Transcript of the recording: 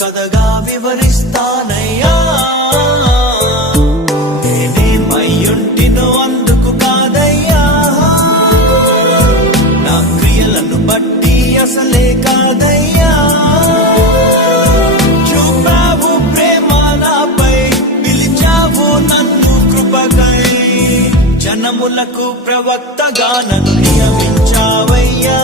కథగా వివరిస్తానయ్యా నేనేమయ్యుంటినో అందుకు కాదయ్యా నా క్రియలను బట్టి అసలే కాదయ్యా చూపావు ప్రేమ నాపై పిలిచావు నన్ను కృపకై జనములకు ప్రవక్తగా నన్ను నియమించావయ్యా